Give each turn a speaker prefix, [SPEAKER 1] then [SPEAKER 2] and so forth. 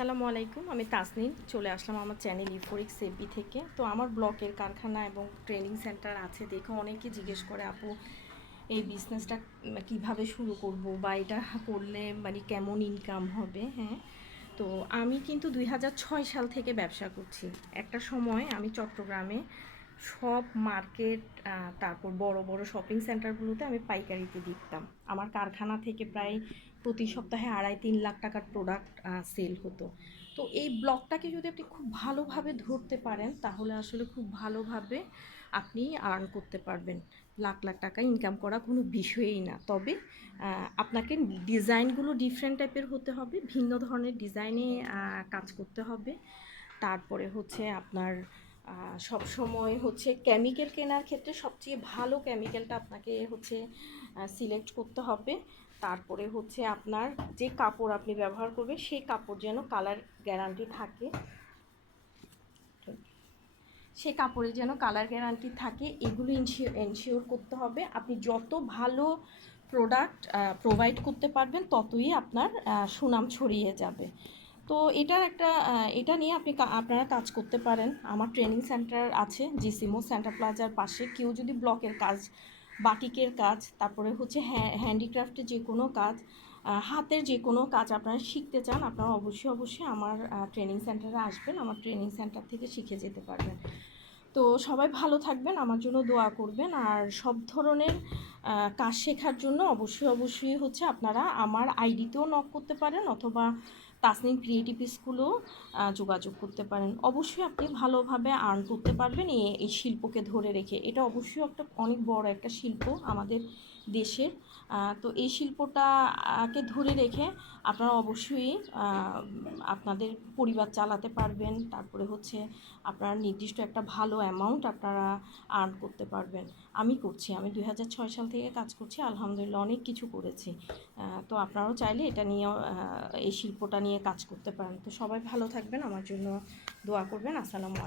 [SPEAKER 1] আসসালামু আলাইকুম, আমি তাসনিন চলে আসলাম আমার চ্যানেল ইফোরিক সেবি থেকে। তো আমার ব্লকের কারখানা এবং ট্রেনিং সেন্টার আছে। দেখে অনেকে জিজ্ঞেস করে, আপু, এই বিজনেসটা কীভাবে শুরু করব বা এটা করলে মানে কেমন ইনকাম হবে? হ্যাঁ? তো আমি কিন্তু দুই সাল থেকে ব্যবসা করছি। একটা সময় আমি চট্টগ্রামে সব মার্কেট তারপর বড় বড় শপিং সেন্টারগুলোতে আমি পাইকারিতে দিতাম আমার কারখানা থেকে প্রায় প্রতি সপ্তাহে আড়াই, তিন লাখ টাকার প্রোডাক্ট সেল হতো। তো এই ব্লগটাকে যদি আপনি খুব ভালোভাবে ধরতে পারেন, তাহলে আসলে খুব ভালোভাবে আপনি আর্ন করতে পারবেন। লাখ লাখ টাকা ইনকাম করা কোনো বিষয়ই না। তবে আপনাকে ডিজাইনগুলো ডিফারেন্ট টাইপের হতে হবে, ভিন্ন ধরনের ডিজাইনে কাজ করতে হবে। তারপরে হচ্ছে আপনার সব সময় হচ্ছে কেমিক্যাল কেনার ক্ষেত্রে সবচেয়ে ভালো কেমিক্যালটা আপনাকে হচ্ছে সিলেক্ট করতে হবে। তারপরে হচ্ছে আপনার যে কাপড় আপনি ব্যবহার করবেন, সেই কাপড় যেন কালার গ্যারান্টি থাকে। সে কাপড়ে যেন কালার গ্যারান্টি থাকে, এগুলো এনশিওর করতে হবে। আপনি যত ভালো প্রোডাক্ট প্রোভাইড করতে পারবেন, ততই আপনার সুনাম ছড়িয়ে যাবে। তো এটার একটা এটা নিয়ে আপনি আপনারা কাজ করতে পারেন। আমার ট্রেনিং সেন্টার আছে জিসিমো সেন্টার প্লাজার পাশে। কেউ যদি ব্লকের কাজ, বাটিকের কাজ, তারপরে হচ্ছে হ্যান্ডিক্রাফটের যে কোনো কাজ হাতের যে কোনো কাজ আপনারা শিখতে চান, আপনারা অবশ্যই অবশ্যই আমার ট্রেনিং সেন্টারে আসবেন। আমার ট্রেনিং সেন্টার থেকে শিখে যেতে পারবেন। তো সবাই ভালো থাকবেন, আমার জন্য দোয়া করবেন। আর সব ধরনের কাজ শেখার জন্য অবশ্যই অবশ্যই হচ্ছে আপনারা আমার আইডিতেও নক করতে পারেন, অথবা তাসনিম ক্রিয়েটিভ স্কুলেও যোগাযোগ করতে পারেন। অবশ্যই আপনি ভালোভাবে আর্ন করতে পারবেন এই শিল্পকে ধরে রেখে। এটা অবশ্যই একটা অনেক বড় একটা শিল্প আমাদের দেশের। তো এই শিল্পটাকে ধরে রেখে আপনারা অবশ্যই আপনাদের পরিবার চালাতে পারবেন। তারপরে হচ্ছে আপনারা নির্দিষ্ট একটা ভালো অ্যামাউন্ট আপনারা আর্ন করতে পারবেন। আমি করছি, আমি দু হাজার ছয় সাল থেকে কাজ করছি, আলহামদুলিল্লাহ অনেক কিছু করেছি। তো আপনারাও চাইলে এটা নিয়ে এই শিল্পটা নিয়ে কাজ করতে পারেন। তো সবাই ভালো থাকবেন। আমার জন্য দোয়া করবেন। আসসালামু